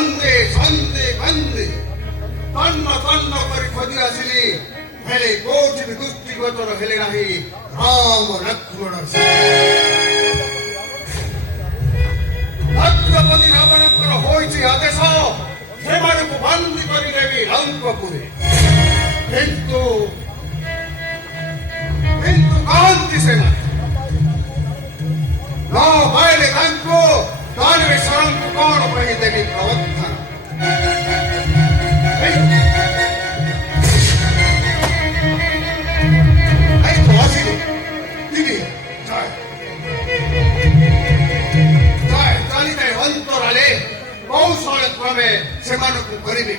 କାନ୍ଦେ କାନ୍ଦେ କାନ୍ଦେ ତନ୍ନ ତନ୍ନ କରି ଖୋଜି ଆସିଲି, ହେଲେ କୋଉଠି ବି ଦୃଷ୍ଟିଗୋଚର ହେଲେ ନାହିଁ ରାମ ଲକ୍ଷ୍ମଣ ଛତ୍ରପତି ରାବଣଙ୍କର ହୋଇଛି ଆଦେଶ, ସେମାନଙ୍କୁ ବନ୍ଦୀ କରିନେବି ଲଙ୍କପୁରେ। କିନ୍ତୁ କାହାନ୍ତି ସେମାନେ ନ ପାଇଲେ ତାଙ୍କୁ ଦାନବେଶ୍ୱରଙ୍କୁ କଣ କହିଦେବି ପ୍ରବର୍ତ୍ତନ। ଆସିଲେ ଦିଦି ଚାଲିଥାଏ ଅନ୍ତରାଳେ କୌଶଳ କ୍ରମେ ସେମାନଙ୍କୁ କରିବି।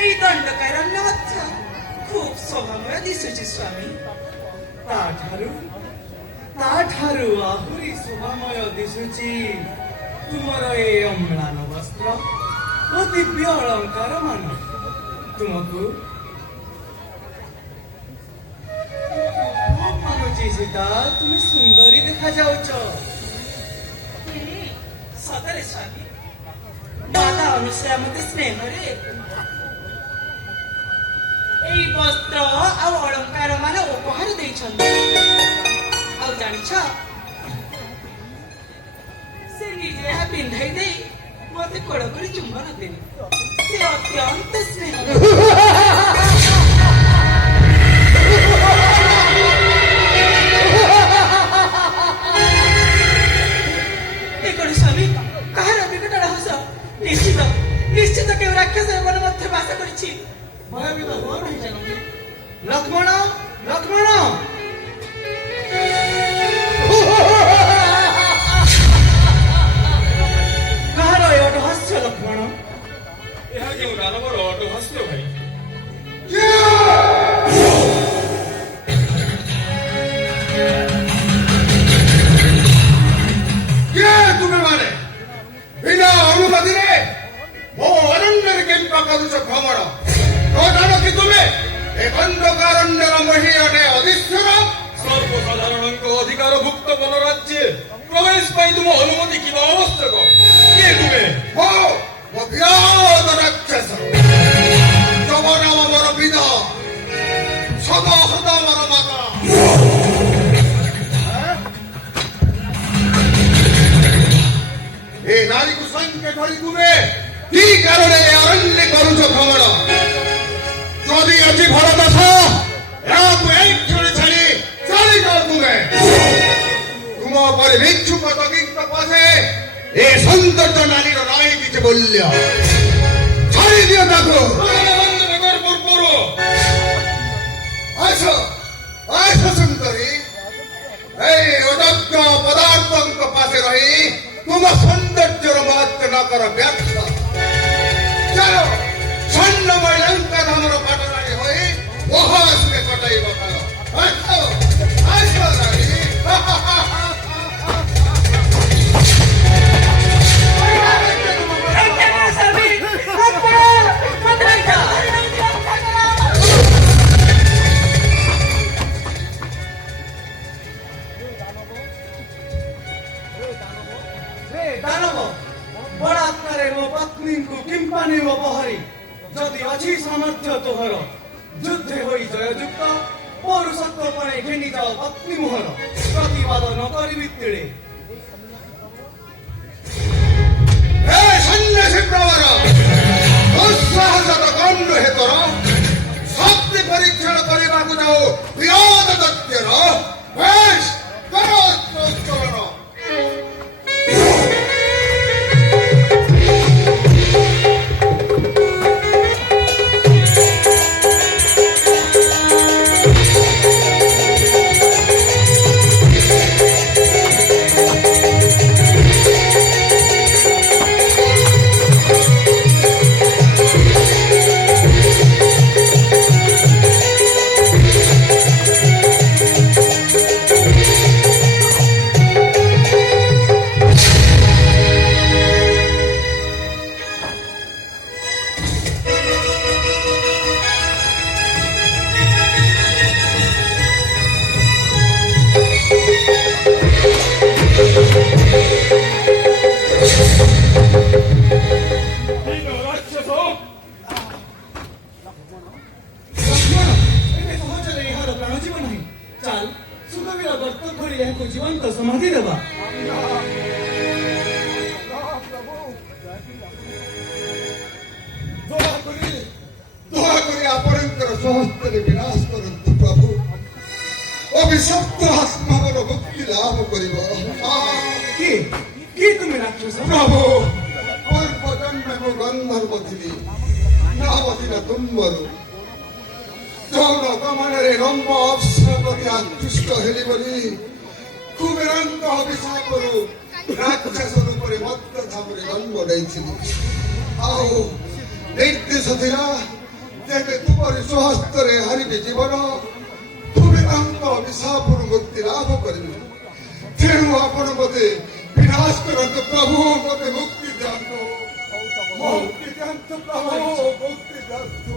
এই দণ্ডকারণ্য হত্যা খুব শোভাময় দিশুଛି স্বামী। ତାଠାରୁ ଆହୁରି ଶୋଭାମୟ ଦିଶୁଛି ତୁମର ଏ ଅମ୍ଳାନ ବସ୍ତ୍ର ଓ ଦିବ୍ୟ ଅଳଙ୍କାର ମାନ। ତୁମକୁ ଖୁବ୍ ମାନୁଛି ସୀତା, ତୁମେ ସୁନ୍ଦରୀ ଦେଖାଯାଉଛ। ସତରେ ସ୍ୱାମୀ, ମାତା ଅନୁସୟା ମତେ ସ୍ନେହରେ এই বস্ত্র ଆଉ ଅଳଙ୍କାର ମାନ ଉପହାର ଦେଇଛନ୍ତି। ଆଉ ଜାଣିଛ, ସେ ନିଜେ ଏହା ପିନ୍ଧାଇ ଦେଇ ମତେ କୋଳ କରି ଚୁମ୍ବନ ଦେଲେ। ସେ ଅତ୍ୟନ୍ତ ସ୍ନେହ। ଏ କଣ ସ୍ୱାମୀ, କାହାର ବିକଟାଳ ହସ? ନିଶ୍ଚିତ କେଉଁ ରାକ୍ଷସ ମନ ମଧ୍ୟ ବାସ କରିଛି। ଭୟଭୀତ ହୁଅ ନାହିଁ ଜାନକୀ। ଲକ୍ଷ୍ମଣ, ଲକ୍ଷ୍ମଣ, କାହାର ଏ ଅଟହାସ୍ୟ? ଲକ୍ଷ୍ମଣ, ଏହା କେଉଁ ଦାନବର ଅଟହାସ୍ୟ ଭାଇ? ତୁମେମାନେ ବିନା ଅନୁମତିରେ ମୋ ଅରଣ୍ୟରେ କେମିତି କରୁଛ ଭ୍ରମଣ? ଜାନକୀ ତୁମେ ଏ ଦଣ୍ଡକାରଣ୍ୟର ମହିଳାରେ ଅଧିଷ୍ଠର। ସର୍ବସାଧାରଣଙ୍କ ଅଧିକାର ଭୁକ୍ତ ବନ ରାଜ୍ୟ ପ୍ରବେଶ ପାଇଁ ତୁମ ଅନୁମତି କିବା ଆବଶ୍ୟକ? କିଏ ତୁମେ? ମୋ ବିରାଟ ରାକ୍ଷସ ଯବନ ମୋର ବିଦ, ସଦା ସଦା ମୋର ମାତା। ଏ ନାରୀକୁ ସଂଖ୍ୟା ଧରି ତୁମେ କି କାରଣରେ ଅରଣ୍ୟ କରୁଛ ଭ୍ରମଣ? ଯଦି ଅଛି ଭଲ ଦଶ, ଏହାକୁ এই କ୍ଷଣେ ଛାଡ଼ି ଚାଲିଯାଅ ତୁମେ। ତୁମ ପରେ ଭିକ୍ଷୁକ ଦଗିଙ୍କ ପାଶେ ଏ ସୌନ୍ଦର୍ଯ୍ୟ ନାରୀର ନାହିଁ କିଛି ମୂଲ୍ୟ। ଛାଡ଼ି ଦିଅ ତାକୁ। ଆସ ଆସ ସୁନ୍ଦରୀ, এই অযোଗ୍য ପଦାର୍ଥଙ୍କ ପାଶେ ରହି ତୁମ ସୌନ୍ଦର୍ଯ୍ୟର ମହତ୍ତ୍ୱ ନ କର ବ୍ୟର୍ଥ। ଚାଲ ସ୍ୱର୍ଣ୍ଣମୟ ଲଙ୍କା ଧାମର ପାଟରାଣୀ ହୋଇ ମହାସୁରେ କଟାଇ ପକାଅ। ଆସ ଆସ ନାରୀ। ଦାନବ, ବଳାତ୍କାରେ ମୋ ପତ୍ନୀଙ୍କୁ କିମ୍ପା ନେବ ପହରି। ଯଦି ଅଛି ସାମର୍ଥ୍ୟ ତୋହର, ଯୁଦ୍ଧେ ହୋଇ ଜୟଯୁକ୍ତ ପୌରୁଷତ୍ୱ ପଣେ ଘେନି ଯାଅ ପତ୍ନୀ ମୋହର। ପ୍ରତିବାଦ ନ କରିବି ତିଳେ। ସନ୍ନ୍ୟାସୀ ପ୍ରବର ଦୁଃସାହସ ତ କମ୍ ନୁହେଁ ତୋର। ଶକ୍ତି ପରୀକ୍ଷଣ କରିବାକୁ ଯାଉ ବିରୋଧ ଦତ୍ୟର ବେଶ କର ଉତ୍ତୋଳନ। ଜୀବନ୍ତ ସମାଧି ଦେବା। ଦୟାକରି ଆପଣଙ୍କର ସ୍ୱହସ୍ତରେ ବିନାଶ କରନ୍ତୁ ପ୍ରଭୁ। ଅଭିଶପ୍ତ ଆତ୍ମାର ମୁକ୍ତି ଲାଭ କରିବ। କିଏ ତୁମେ ରାକ୍ଷସ? ପ୍ରଭୁ, ପୂର୍ବ ଜନ୍ମେ ମୁଁ ଗନ୍ଧର୍ବ ଥିଲି, ନାମ ଥିଲା ତୁମ୍ବରୁ। ଯୌନ ଗମନରେ ରମ୍ଭ ଅପ୍ସରା ପ୍ରତି ଆକୃଷ୍ଟ ହେଲି ବୋଲି କୁବେରଙ୍କ ଅଭିଶାପରୁ ରାକ୍ଷସ ରୂପରେ ମତ୍ତ ଧାମରେ ଜନ୍ମ ନେଇଥିଲି। ଆଉ ନିର୍ଦ୍ଦେଶ ଥିଲା ଯେବେ ତୁମରି ସ୍ୱହସ୍ତରେ ହାରିବି ଜୀବନ, ତୁମେ ତାଙ୍କ ଅଭିଶାପରୁ ମୁକ୍ତି ଲାଭ କରିବ। ତେଣୁ ଆପଣ ମୋତେ ବିନାଶ କରନ୍ତୁ ପ୍ରଭୁ, ମୋତେ ମୁକ୍ତି ଦିଅନ୍ତୁ, ମୁକ୍ତି ଦିଅନ୍ତୁ ପ୍ରଭୁ, ମୁକ୍ତି ଦିଅନ୍ତୁ।